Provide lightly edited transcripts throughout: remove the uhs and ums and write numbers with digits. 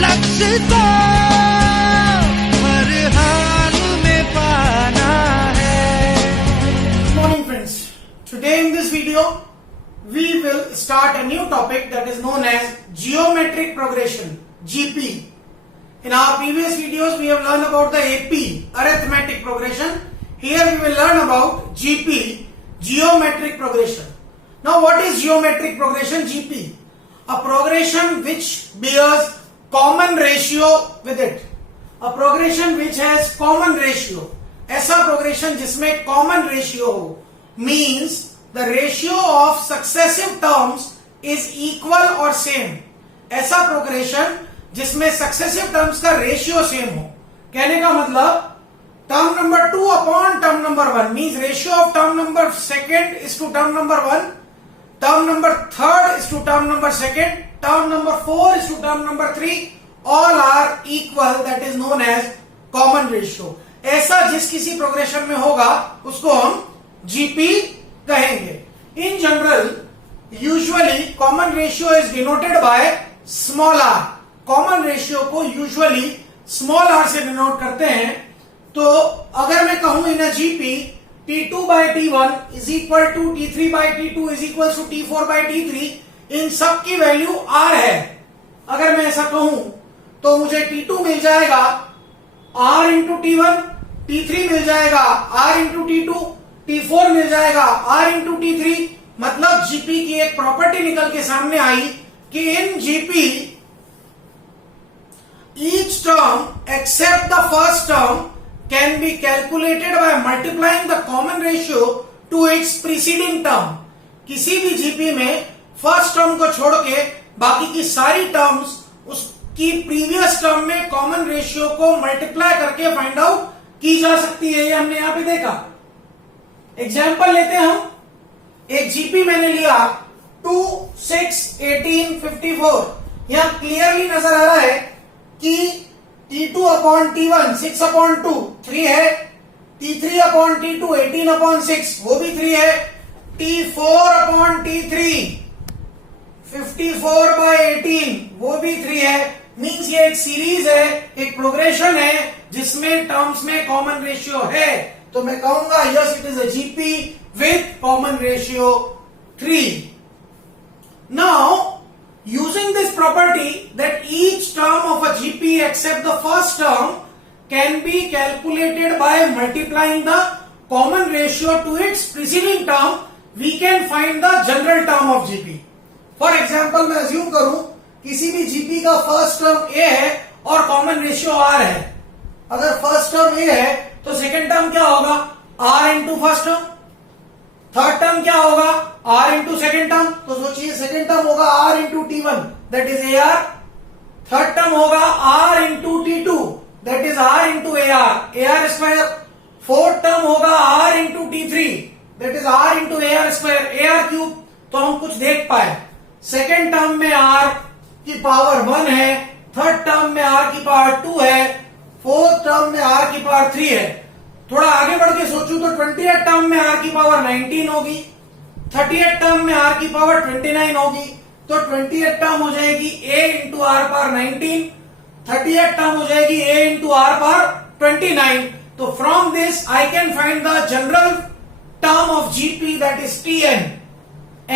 लक्ष्य को हर हाल में पाना है। Good morning friends. Today in this video we will start a new topic that is known as geometric progression, GP. In our previous videos we have learned about the AP, arithmetic progression. Here we will learn about GP, geometric progression. Now what is geometric progression, GP? A progression which bears common ratio with it. A progression which has common ratio. ऐसा progression जिसमें common ratio हो, means the ratio of successive terms is equal or same. ऐसा progression जिसमें successive terms का ratio same हो. कहने का मतलब term number 2 upon term number 1 means ratio of term number second is to term number 1, term number third is to term number second, term number 4 is to term number 3, all are equal, that is known as common ratio. ऐसा जिस किसी progression में होगा उसको हम GP कहेंगे. In general, usually common ratio is denoted by small r. Common ratio को usually small r से denote करते हैं. तो अगर मैं कहूं इन GP T2 by T1 is equal to T3 by T2 is equal to T4 by T3, इन सब की वैल्यू R है. अगर मैं ऐसा कहूं तो मुझे T2 मिल जाएगा R इंटू T1, T3 मिल जाएगा R इंटू T2, T4 मिल जाएगा R इंटू T3. मतलब GP की एक प्रॉपर्टी निकल के सामने आई कि इन GP each term except the first term can be calculated by multiplying the common ratio to its preceding term. किसी भी GP में फर्स्ट टर्म को छोड़ के बाकी की सारी टर्म्स उसकी प्रीवियस टर्म में कॉमन रेशियो को मल्टीप्लाई करके फाइंड आउट की जा सकती है. ये हमने यहां पे देखा. एग्जाम्पल लेते हैं हम. एक GP मैंने लिया 2, 6, 18, 54. यहां क्लियरली नजर आ रहा है कि T2 अपॉन T1 6 अपॉन 2 3 है, T3 अपॉन T2 18 अपॉन 6 वो भी 3 है, T4 अपॉन T3 54 बाय 18 वो भी 3 है. मींस ये एक सीरीज है, एक प्रोग्रेशन है जिसमें टर्म्स में कॉमन रेशियो है. तो मैं कहूंगा yes it is a GP with common ratio 3. Now using this property that each term of a GP except the first term can be calculated by multiplying the common ratio to its preceding term, we can find the general term of GP. For example, मैं assume करूं किसी भी GP का first term A है और common ratio R है. अगर first term A है तो सेकेंड टर्म क्या होगा? R into first term. Third term क्या होगा? R into second term. तो सोचिए सेकेंड टर्म होगा R into T1 that is AR. Third term होगा R into T2 that is R into AR square. Fourth term होगा R into T3 that is R into AR square, AR cube. तो हम कुछ देख पाए second term में R की power 1 है, थर्ड टर्म में R की पावर 2 है, फोर्थ टर्म में R की पावर 3 है. थोड़ा आगे बढ़ के सोचूं तो 28 टर्म में R की पावर 19 होगी, 38 टर्म में R की पावर 29 होगी. तो 28 टर्म हो जाएगी A into R power 19, 38 term हो जाएगी A इंटू R पावर 29. तो from this I can find the general term of GP that is Tn.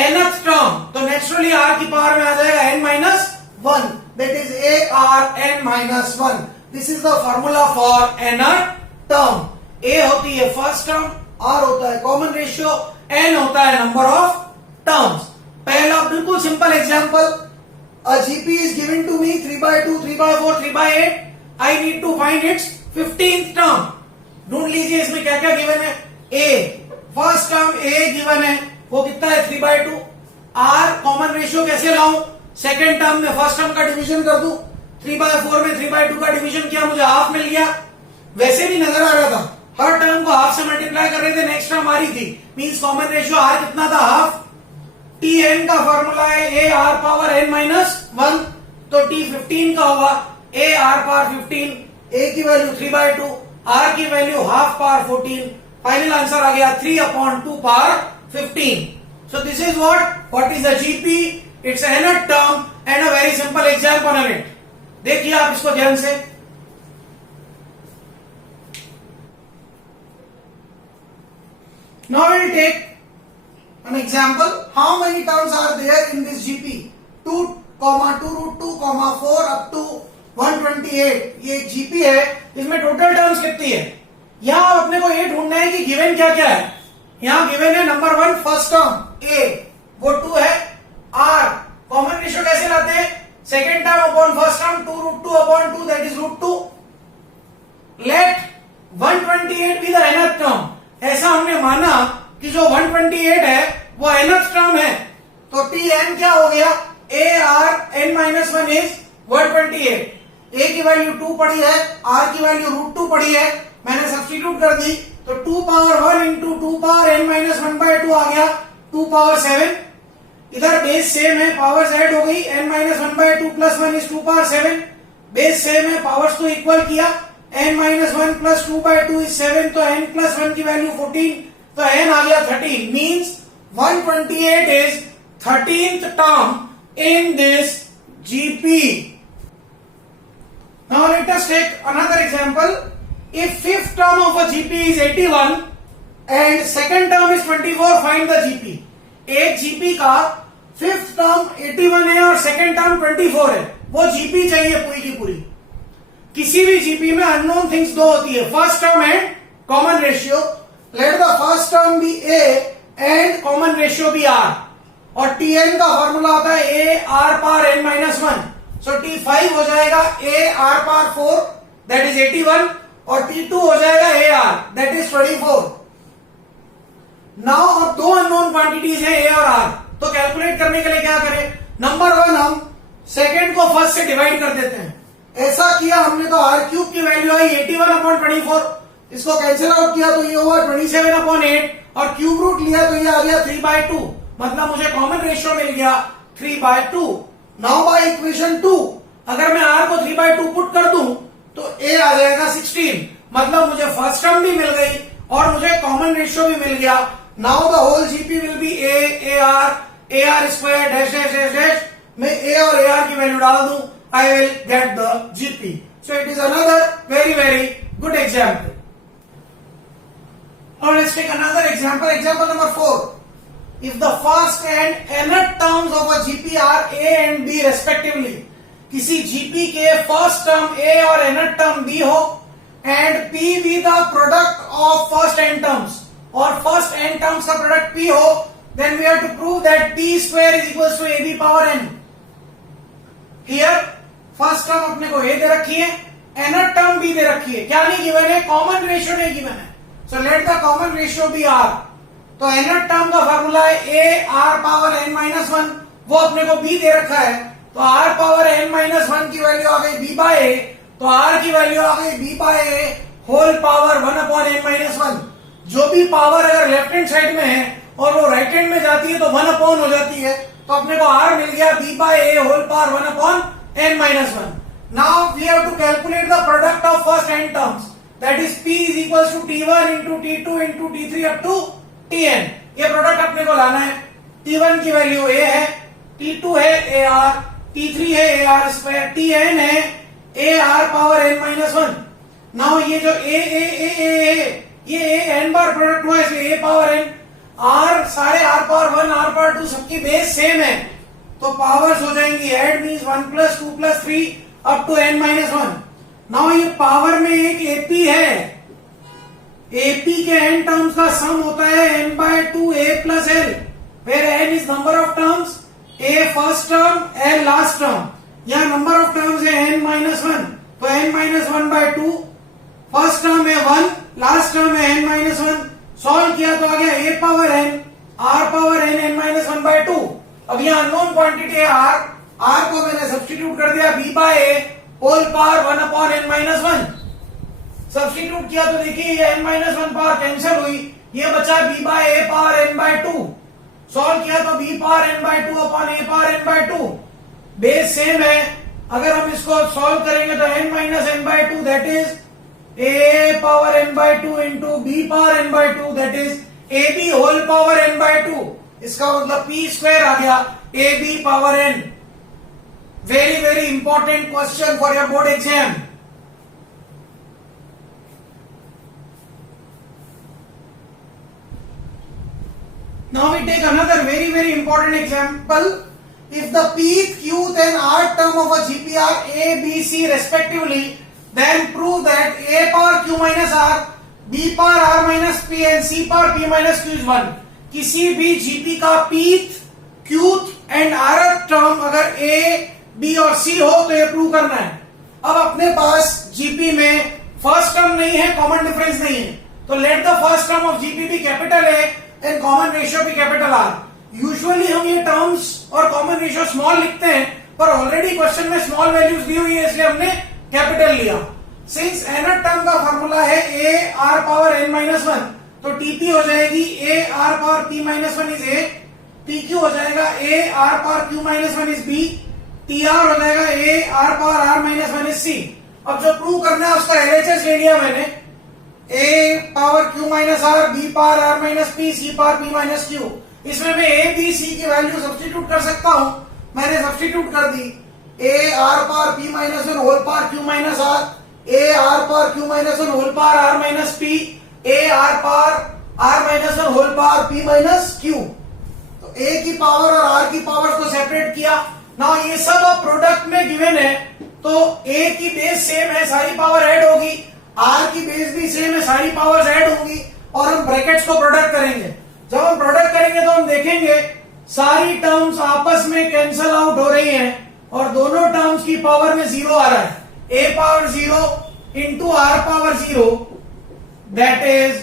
nth term तो नेचुरली R की पावर में आ जाएगा n minus 1 that is AR n 1. This is the formula for nth term. A होती है first term, R होता है common ratio, N होता है नंबर ऑफ टर्म्स. पहला बिल्कुल simple example. A GP is given to me 3 by 2, 3 by 4, 3 by 8. I need to find its 15th term. ढूंढ लीजिए इसमें क्या क्या गिवन है. A first term A given है, वो कितना है 3 by 2. R कॉमन रेशियो कैसे लाऊं? सेकेंड टर्म में फर्स्ट टर्म का डिवीजन कर दूं. 3 by 4 में 3 by 2 का डिवीजन किया, मुझे हाफ मिल गया. वैसे भी नजर आ रहा था हर टर्म को हाफ से मल्टीप्लाई कर रहे थे, नेक्स्ट टर्म आ रही थी. मींस कॉमन रेशियो R कितना था? हाफ. Tn का फॉर्मूला है AR पावर n माइनस 1. तो T15 का होगा AR पावर 15. A की वैल्यू 3 by 2, R की value half power 14. Final answer आ गया 3/2 power 15. So this is what is the GP? It's a nth term and a very simple example on it. देखिए आप इसको ध्यान से, now we'll take an example. How many terms are there in this GP? 2, 2 root 2, 4 up to 128. ये एक GP है, इसमें total terms कितनी है? यहां अपने को ये ढूंढना है कि गिवन क्या क्या है। यहां गिवन है नंबर 1 फर्स्ट टर्म A, वो 2 है, R कॉमन रेशियो कैसे लाते हैं? Second term upon first term, 2 root 2 upon 2 that is root 2. Let 128 be the nth term. ऐसा हमने माना कि जो 128 है वो nth टर्म है, तो Tn क्या हो गया? AR n-1 is 128. A की वैल्यू 2 पड़ी है, R की वैल्यू रूट 2 पड़ी है, मैंने सब्स्टिट्यूट कर दी, तो 2 पावर 1 इंटू 2 पावर n-1/2 आ गया 2 पावर 7. इधर बेस सेम है, पावर्स ऐड हो गई, n-1/2 plus 1 is 2 power 7. Base same है, पावर्स को इक्वल किया, n-1 प्लस 2/2 इज 7, तो n प्लस 1 की वैल्यू 14, तो n आ गया 13. Means 128 is 13th term in this GP. Now let us take another example. If fifth term of a GP is 81 and second term is 24, find the GP. एक GP का fifth term 81 है और second term 24 है, वो GP चाहिए पूरी की पूरी. किसी भी GP में अननोन थिंग्स दो होती है, first term and common ratio. Let the first term be A and common ratio be R, और Tn का फॉर्मूला होता है A R power n-1. So T5 हो जाएगा A R power 4 that is 81 और T2 हो जाएगा A R that is 24. Now अब दो अननोन क्वांटिटीज है A और R, तो कैलकुलेट करने के लिए क्या करें? नंबर 1 हम सेकेंड को फर्स्ट से डिवाइड कर देते हैं. ऐसा किया हमने तो R क्यूब की वैल्यू आई 81/24. इसको कैंसिल आउट किया तो ये हुआ 27/8 और क्यूब रूट लिया तो ये आ गया 3/2. मतलब मुझे कॉमन रेशियो मिल गया 3/2. नाउ बाय इक्वेशन 2 अगर मैं R को 3/2 पुट कर दूं तो A आ जाएगा 16. मतलब मुझे फर्स्ट टर्म भी मिल गई और मुझे कॉमन रेशियो भी मिल गया. Now the whole GP will be AR square dash dash dash dash. मैं A और AR की वैल्यू डाल दूं, I will get the GP. So it is another very very good example. Now let's take another example. Example number 4. If the first and nth terms of a GP are A and B respectively, किसी GP के first term A और nth term B हो and P be the product of first n terms, और first n terms का product P हो, then we have to prove that P square is equals to AB power n. Here first term अपने को A दे रखी है, nth term B दे रखी है, क्या नहीं गिवन है? कॉमन रेशियो नहीं गिवन है. So let the common ratio be R. तो nth टर्म का फॉर्मूला है A R पावर n-1, वो अपने को B दे रखा है, तो R पावर n-1 की वैल्यू आ गई B बाय A, तो R की वैल्यू आ गई B by A whole power 1/n-1. जो भी पावर अगर लेफ्ट हैंड साइड में है और वो राइट हैंड में जाती है तो 1 हो जाती है, तो अपने को R मिल गया B by A whole power 1/n-1. Now we have to calculate the product of first n terms, that is P is equal to T1 into T2 into T3 up to Tn. ये product अपने को लाना है. T1 की value A है, T2 है AR, T3 है AR square, Tn है AR पावर n-1. नाउ ये जो A ये A n बार प्रोडक्ट हुआ, इसलिए A पावर n. R सारे R पावर 1 R पावर 2 सबकी बेस सेम है, तो पावर्स हो जाएंगी add, means 1 plus 2 plus 3 up to n-1. Now ये पावर में एक AP है, AP के n टर्म्स का सम होता है n/2 A plus L, where n is number of terms, A first term L last term. यहाँ नंबर ऑफ टर्म्स है n-1, तो n-1/2. फर्स्ट टर्म है 1, लास्ट टर्म है n-1. सॉल्व किया तो आ गया A power n R power n n-1/2. अब यहाँ अननोन क्वांटिटी है R को मैंने सब्स्टिट्यूट कर दिया B by A whole power 1/n-1. Substitute किया तो देखिए ये n-1 पावर कैंसिल हुई, ये बचा B by A power n/2. Solve किया तो B power n/2 upon A power n/2. Base same है, अगर हम इसको सॉल्व करेंगे तो n-n/2 that is A power n/2 into B power n/2 that is AB whole power n/2. इसका मतलब P स्क्वायर आ गया AB power n. very important question for your board exam. Now we take another very important example. If the pth, qth and rth term of a GP are A, B, C respectively, then prove that A power q minus r, B power r minus p and C power p minus q is 1. किसी भी GP का pth, qth and rth term अगर A, B और C हो तो ये prove करना है. अब अपने पास GP में फर्स्ट टर्म नहीं है, कॉमन डिफरेंस नहीं है, तो let the first term of GP be capital A and common ratio भी कैपिटल R. यूजुअली हम ये टर्म्स और कॉमन रेशियो स्मॉल लिखते हैं, पर ऑलरेडी क्वेश्चन में स्मॉल वैल्यूज दी हुई है इसलिए हमने कैपिटल लिया. सिंस nth टर्म का फॉर्मूला है a r power n minus 1, तो TP हो जाएगी a r power p minus 1 is a, TQ हो जाएगा a r power q minus 1 is b, TR हो जाएगा a r power r minus 1 is c. अब जो प्रूव करना है उसका LHS ले लिया मैंने, a power q minus r, b power r minus p, c power p minus q. इसमें मैं a b c की वैल्यू सब्स्टिट्यूट कर सकता हूं. मैंने सब्स्टिट्यूट कर दी. a r power p minus 1 whole power q minus r, a r power q minus 1 whole power r minus p, a r power r minus 1 whole power p minus q. तो a की power और r की power को separate किया. ना ये सब अब प्रोडक्ट में गिवन है, तो a की बेस सेम है, सारी पावर ऐड होगी, r की बेस भी सेम है, सारी पावर्स ऐड होंगी, और हम ब्रैकेट्स को प्रोडक्ट करेंगे. जब हम प्रोडक्ट करेंगे तो हम देखेंगे सारी टर्म्स आपस में कैंसल आउट हो रही हैं और दोनों टर्म्स की पावर में 0 आ रहा है. a power 0 into r power 0 that is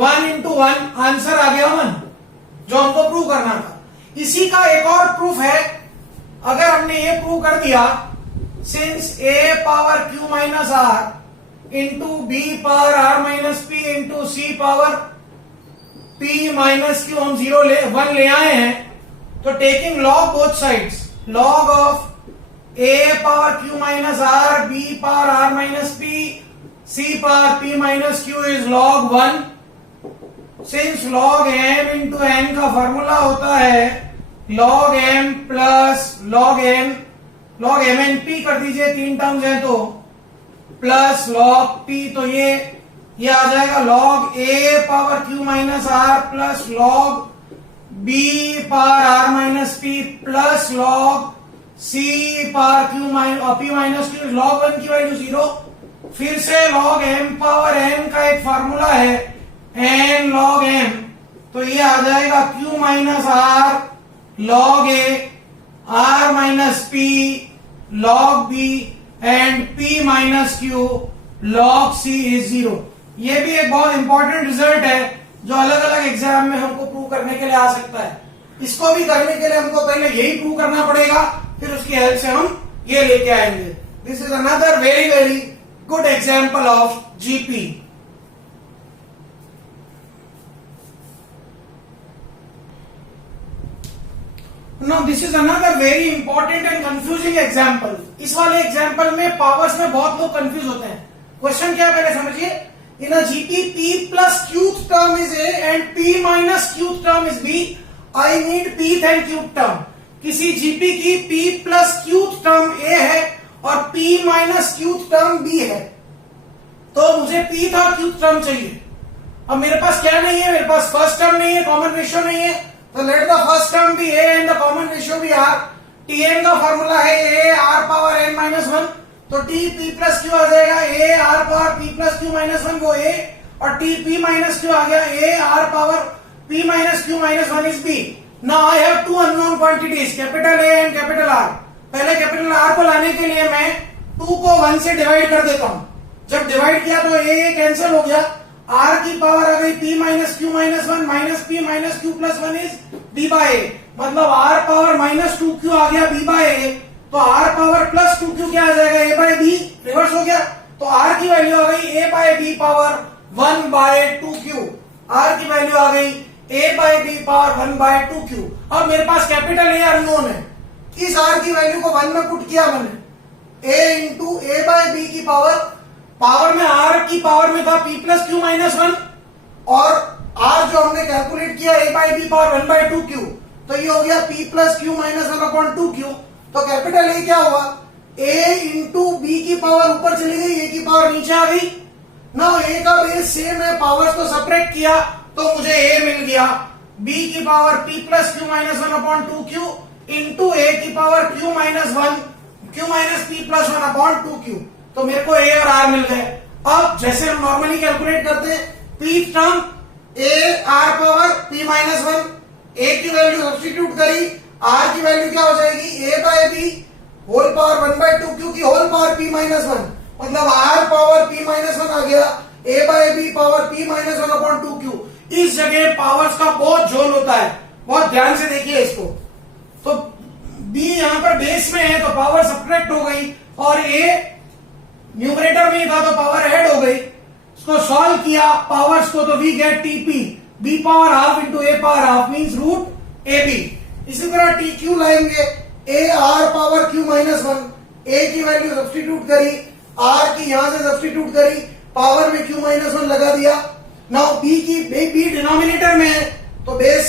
1 into 1, answer आ गया 1 जो हमको प्रूव करना था. इसी का एक और प्रूफ है. अगर हमने ये प्रूव कर दिया, since a power q minus r into b power r minus p into c power p minus q हम 1 ले आए हैं, तो taking log both sides, log of a power q minus r, b power r minus p, c power p minus q is log 1. Since log m into n का formula होता है log m plus log mn p कर दीजिए, 3 terms हैं तो, plus log p, तो ये आ जाएगा log a power q minus r plus log b power r minus p plus log c power p minus q. log 1 की value 0. फिर से log m पावर n का एक फॉर्मूला है n log m, तो ये आ जाएगा q minus r log a, r minus p log b and p minus q log c is 0. ये भी एक बहुत इंपॉर्टेंट रिजल्ट है जो अलग अलग एग्जाम में हमको प्रूव करने के लिए आ सकता है. इसको भी करने के लिए हमको पहले यही प्रूव करना पड़ेगा, फिर उसकी हेल्प से हम ये लेके आएंगे. This is another very good example of GP. Now this is another very important and confusing example. इस वाले एग्जाम्पल में पावर्स में बहुत लोग कंफ्यूज होते हैं. क्वेश्चन क्या है पहले समझिए. In a GP, p plus qth term is a and p minus qth term is b. I need pth and qth term. किसी GP की p plus qth term a है और p minus qth term b है, तो मुझे pth और qth term चाहिए. अब मेरे पास क्या नहीं है, मेरे पास फर्स्ट टर्म नहीं है, कॉमन रेशियो नहीं है, तो let the first term be a and the common ratio be r. Tn का फॉर्मूला है a r power n minus 1, तो t p प्लस q आ जाएगा a r power p plus q minus 1, वो a, और t p minus q आ गया a r power p minus q minus 1 is b. Now I have two unknown quantities, capital A and capital R. पहले capital R को लाने के लिए मैं 2 को 1 से डिवाइड कर देता हूं. जब डिवाइड किया तो a कैंसिल हो गया, r की पावर आ गई p minus q minus 1 minus p minus q plus 1 is b by a. मतलब r पावर माइनस 2q आ गया b बाय a, तो r पावर प्लस 2q क्या आ जाएगा a बाय b, रिवर्स हो गया. तो r की वैल्यू आ गई a by b power 1 by 2q. r की वैल्यू आ गई a by b power 1 by 2q. अब मेरे पास कैपिटल A अननोन है, इस r की वैल्यू को 1 में पुट किया मैंने, a into a by b की पावर में r की पावर में था p प्लस q माइनस 1, और r जो हमने कैलकुलेट किया a by b power 1 by 2q, तो ये हो गया p plus q minus 1 upon 2q. तो कैपिटल ए क्या हुआ, a इंटू बी की पावर ऊपर चली गई, a की पावर नीचे आ गई ना। a का बेस सेम है, पावर्स को सेपरेट किया तो मुझे a मिल गया, b की power p plus Q minus 1 upon 2q into a की power q minus p plus 1 upon 2q। तो मेरे को a और r मिल गए। अब जैसे हम नॉर्मली कैलकुलेट करते हैं, p term a r power p minus 1, a की वैल्यू सब्स्टिट्यूट करी, r की वैल्यू क्या हो जाएगी, a by b whole power 1 by 2q की होल पावर p माइनस 1, मतलब r पावर p माइनस 1 आ गया, a by b power p minus 1 upon 2q। इस जगह पावर्स का बहुत झोल होता है, बहुत ध्यान से देखिए इसको। तो b यहां पर बेस में है तो पावर सब्ट्रैक्ट हो गई, और a न्यूमरेटर में था तो पावर ऐड हो गई। इसको सॉल्व किया पावर्स को तो we get TP, b power half into a power half means root ab। इसी तरह tq लाएंगे, a r power q minus 1, a की वैल्यू सब्स्टिट्यूट करी, r की यहां से सब्स्टिट्यूट करी, पावर में q माइनस 1 लगा दिया। नाउ b डिनोमिनेटर में है तो बेस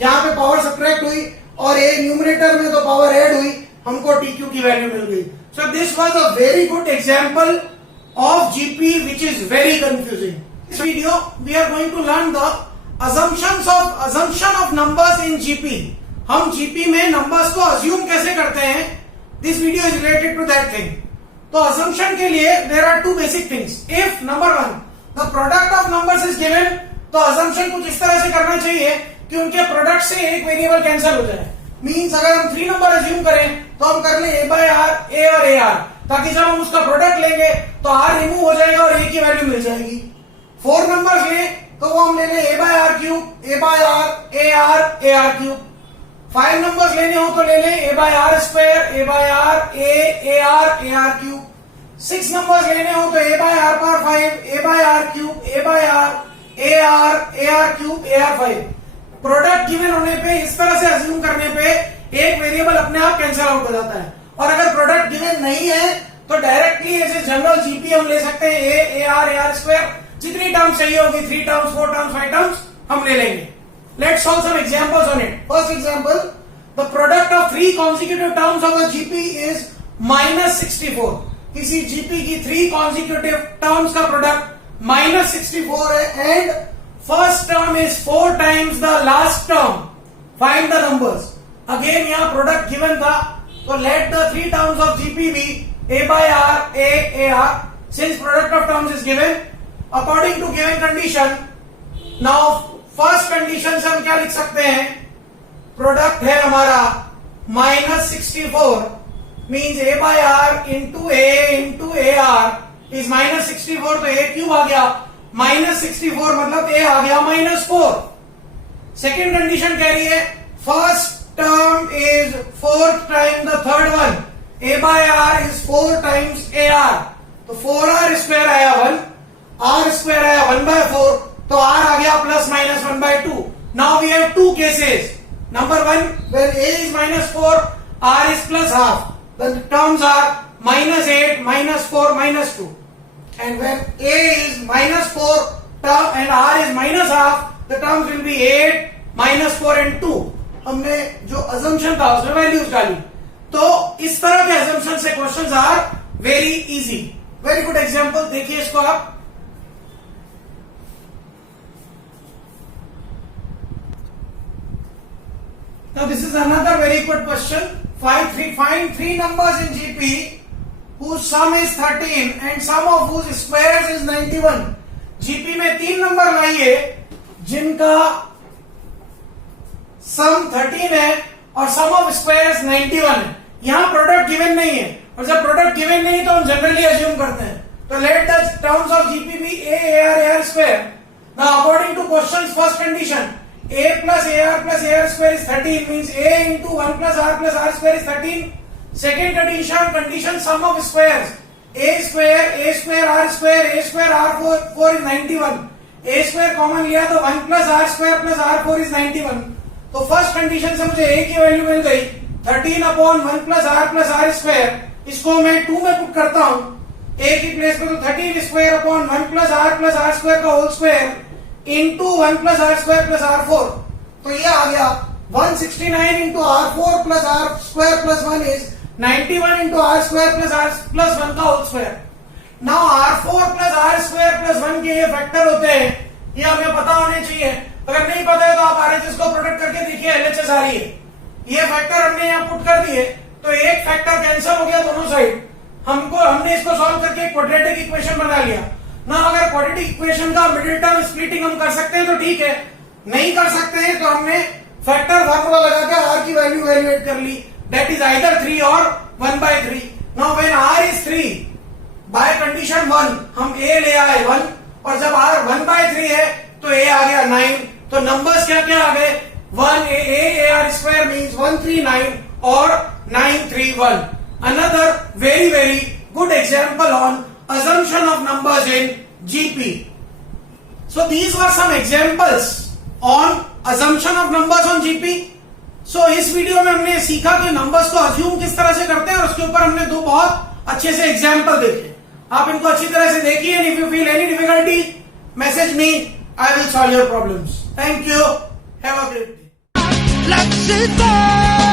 यहां पे पावर सब्ट्रैक्ट हुई, और a न्यूमरेटर में तो पावर ऐड हुई, हमको tq की वैल्यू मिल गई। So this was a very good example of GP which is very confusing. This video we are going to learn the assumption of numbers in GP. हम GP में numbers को assume कैसे करते हैं, this video is related to that thing. तो assumption के लिए there are two basic things. If number one the product of numbers is given, तो assumption कुछ इस तरह से करना चाहिए कि उनके प्रोडक्ट से एक वेरिएबल कैंसिल हो जाए। मीन्स अगर हम 3 नंबर अज्यूम करें तो हम कर ले a बाय r, a और a r, ताकि जब हम उसका प्रोडक्ट लेंगे तो r रिमूव हो जाएगा और a की वैल्यू मिल जाएगी। 4 नंबर्स ले तो वो हम ले लें a by r cube, a by r, a r cube. 5 numbers लेने हो तो ले लें a by r square, a by r, a r cube. 6 numbers लेने हो तो a by r power 5, a by r cube, a by r, a r cube, a r 5। Product given होने पे इस तरह से अज्यूम करने पे एक वेरिएबल अपने आप कैंसिल आउट हो जाता है, और अगर प्रोडक्ट गिवन नहीं है तो डायरेक्टली ऐसे जनरल जीपी हम ले सकते हैं a r स्क्वायर, जितनी टर्म्स चाहिए होगी 3 टर्म्स, 4 टर्म्स, 5 टर्म्स हम ले लेंगे। Let's solve some examples on it. First example, the product of 3 consecutive terms of a GP is -64। किसी जीपी की 3 कॉन्जिक्यूटिव टर्म्स का प्रोडक्ट -64 है, and first term is 4 times the last term, find the numbers. Again यहां product given था, so let the 3 terms of GP be a by r, a r, since product of terms is given according to given condition. Now first condition से हम क्या लिख सकते हैं, product है हमारा -64 means a by r into a r is -64, तो a cube आ गया, -64 मतलब a आ गया -4। सेकेंड कंडीशन कह रही है first term is 4 times the third one, a by r is 4 times a r, तो 4r स्क्वायर आया 1, r स्क्वायर आया 1 by 4, तो r आ गया plus minus 1 by 2। Now we have 2 cases. Number 1, when a is -4, r is plus half, the terms are -8, -4, -2, and when a is -4 and r is -half, the terms will be 8, -4 and 2। हमने जो assumption था उसमें values डाली। तो इस तरह के assumption से questions are very easy. Very good example, देखिए इसको आप। Now this is another very good question. Find 3 numbers in GP whose sum is 13 and sum of whose squares is 91। GP में 3 नंबर लाइए जिनका सम 13 है और सम ऑफ स्क्वायर्स 91 है। यहां प्रोडक्ट गिवन नहीं है, और जब प्रोडक्ट गिवन नहीं तो हम जनरली अज्यूम करते हैं। तो let the terms of GP be a r square. Now according to question first condition a plus ar square is 13 means a into 1 plus r square is 13। Second condition sum of squares a square r r 4 is 91। a square common लिया तो 1 plus r square r 4 is 91। तो first condition से मुझे a की value मिल गई 13 upon 1 plus R square. इसको मैं 2 में पुट करता हूं a की प्लेस पे, तो 13 square upon 1 plus R square का whole square into 1 plus R 4। तो ये आ गया 169 into R4 plus R square plus 1 is 91 into R square plus R plus 1 का whole square. Now R4 plus R square plus 1 के ये factor होते हैं, ये हमें पता होने चाहिए. अगर नहीं पता है तो आप RHS को प्रोडक्ट करके देखिए, LHS आ रही है. ये फैक्टर हमने यहाँ पुट कर दिए तो एक फैक्टर कैंसिल हो गया दोनों साइड. हमने इसको सॉल्व करके एक क्वाड्रेटिक इक्वेशन बना लिया ना. अगर क्वाड्रेटिक इक्वेशन का मिडिल टर्म स्प्लिटिंग हम कर सकते हैं तो ठीक है, नहीं कर सकते हैं तो हमने फैक्टर फार्मूला लगा के R की वैल्यू वैल्यूएट कर ली. दैट इज आइदर 3 और 1/3. Now when R is 3 by condition 1 हम A ले आए 1, और जब R 1/3 है तो A आ गया 9. तो नंबर्स क्या क्या आ गए? 1 A AR square means 139 or 931. Another very good example on assumption of numbers in GP. So these were some examples on assumption of numbers on GP. So इस वीडियो में हमने सीखा कि नंबर्स को अज्यूम किस तरह से करते हैं, और उसके ऊपर हमने दो बहुत अच्छे से एग्जाम्पल देखे. आप इनको अच्छी तरह से देखिए. And if you feel any difficulty, message me, I will solve your problems. Thank you. Have a great day. Let's go.